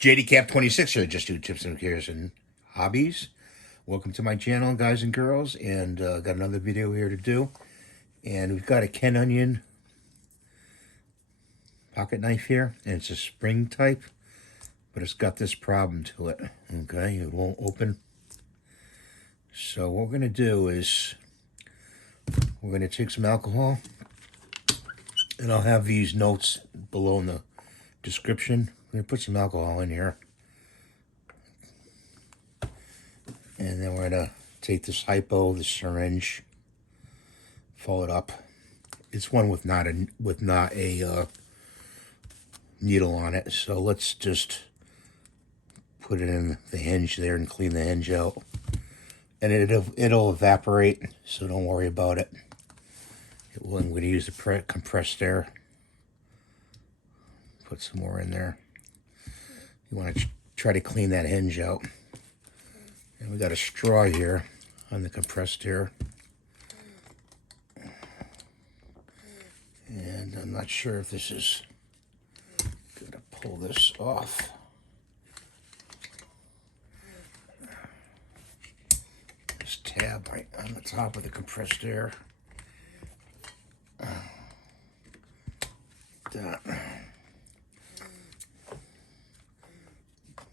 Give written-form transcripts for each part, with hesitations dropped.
JDCap26 here, just do tips and cares and hobbies. Welcome to my channel, guys and girls, and got another video here to do. And we've got a Ken Onion pocket knife here, and it's a spring type, but it's got this problem to it. Okay, it won't open. So what we're going to do is we're going to take some alcohol, and I'll have these notes below in the description. I'm going to put some alcohol in here. And then we're going to take this hypo, the syringe, fold it up. It's one with not a needle on it. So let's just put it in the hinge there and clean the hinge out. And it'll evaporate, so don't worry about it. I'm going to use the compressed air. Put some more in there. You want to try to clean that hinge out. And we got a straw here on the compressed air. And I'm not sure if this is going to pull this off. This tab right on the top of the compressed air. That.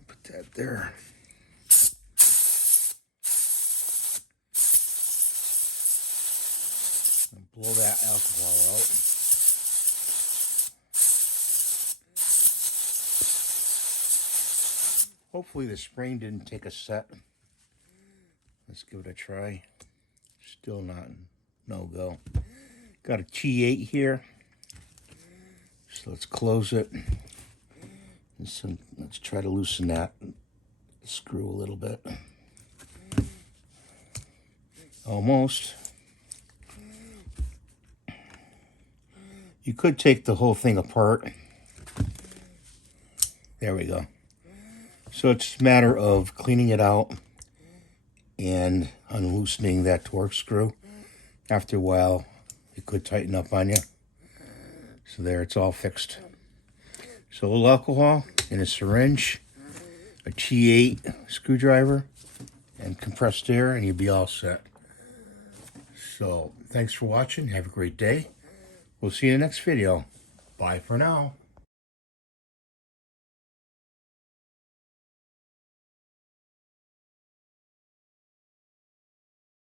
Put that there. And blow that alcohol out. Hopefully the spring didn't take a set. Let's give it a try. Still not no go. Got a T8 here. So let's close it. And let's try to loosen that screw a little bit. Almost. You could take the whole thing apart. There we go. So it's a matter of cleaning it out and unloosening that Torx screw. After a while, it could tighten up on you. So there, it's all fixed. So a little alcohol in a syringe, a T8 screwdriver, and compressed air, and you'll be all set. So thanks for watching. Have a great day. We'll see you in the next video. Bye for now.